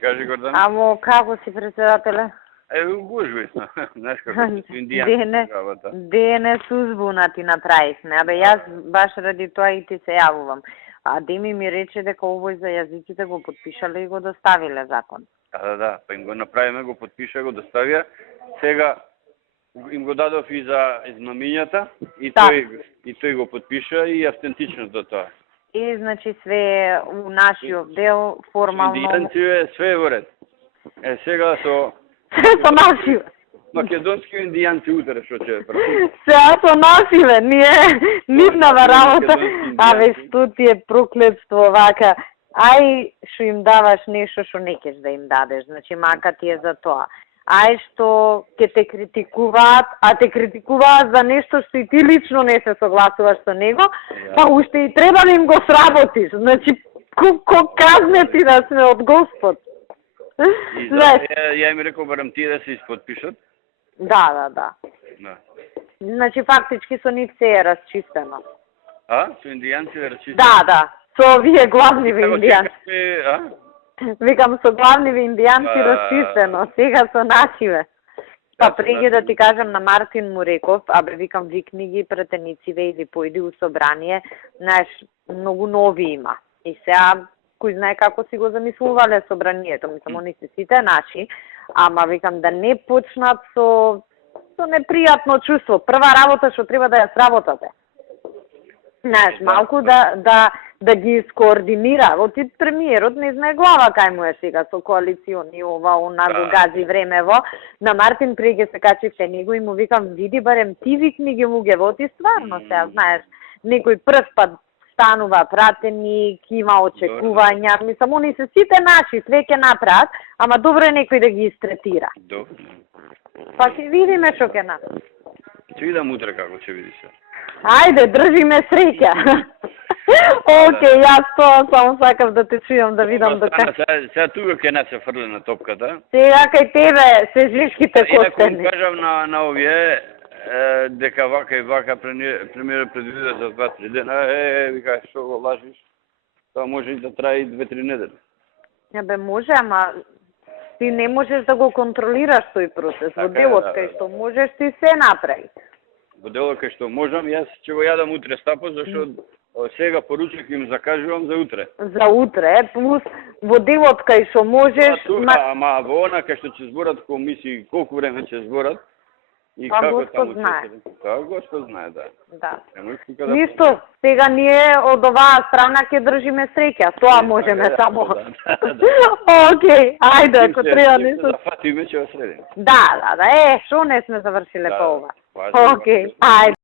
Кажи, Гордан. Амо, како си, председателе? Гужви. Знаеш како си индијанци работа. ДНС узбуна ти направивме. Абе, јас баш ради тоа и ти се јавувам. А Деми ми рече дека овој за јазиците го подпишале и го доставиле закон. Да, па им го направиме, го подпиша, го доставија. Сега им го дадов и за измамињата и тој го подпиша и автентичното тоа. И значи све у нашиот дел формално. Индијанци све во ред. Сега со нашиве. Македонски индијанци утре што ќе прави. Сега со нашиве, нитнава работа. Абе, што ти е проклетство вака. Ај што им даваш нешто што не кеш да им дадеш, значи мака ти е за тоа. Ај што ќе те критикуваат, а те критикуваат за нешто што и ти лично не се согласуваш со него, па уште и треба да им го сработиш. Значи, ко казне ти да сме од Господ. Ја им рекол барам тие да се исподпишат. Да. Значи, фактички со нив се е расчистено. Со индијанци е расчистено? Да. Со овие главниви индијанци. Викам, со главниви индијанци расчистено, сега со нашиве. Па преги да ти кажам, на Мартин му реков, абе викам, викни ги пратенициве или појди у собрание, знаеш, многу нови има. И сега, кој знае како си го замислувале собранието, мислам, они се сите наши, ама викам да не почнат со непријатно чувство. Прва работа што треба да ја сработате. Знаеш, малку да ги скоординира. Оти премиерот не знае глава кај му е сега со коалициони ова, она го гази времево. На Мартин преге се качивте него и му викам, види барем ти викни ги мугево, ти стварно сега, знаеш, некој прв пат станува пратеник, има очекувања, мислам, они се сите наши, све ќе направат, ама добро е некој да ги истретира. Добро. Па ќе видиме што ќе направи. Ќе видам утре како ќе видиш. Ајде, држиме среќа. Океј, јас тоа само сакав да те чујам, да видам дека. Сега тука ќе не се фрлена топката. Сега кај тебе се жешките костени. Инаку кажам на овие дека вака и вака премиерот предвиди за 2-3 дена, вика, што го лажиш? Тоа може и да трае и 2-3 недели. Бе, може, ама ти не можеш да го контролираш тој процес. Во делот кај што можеш, ти се направи. Во делот кај што можам, јас ќе го јадам утре стапо, зашто сега поручник им закажувам за утре. За утре, плюс во делот кај што можеш... Ама во она кај што ќе зборат комисии, колку време ќе зборат, и како таму знае. Тоа Господ знае, да. Ништо, сега ние од оваа страна ќе држиме среќа, тоа можеме само. Океј, ајде, ако треба нешто. Да фатиме ќе го средиме. Да, што не сме завршиле по ова. Океј, ајде.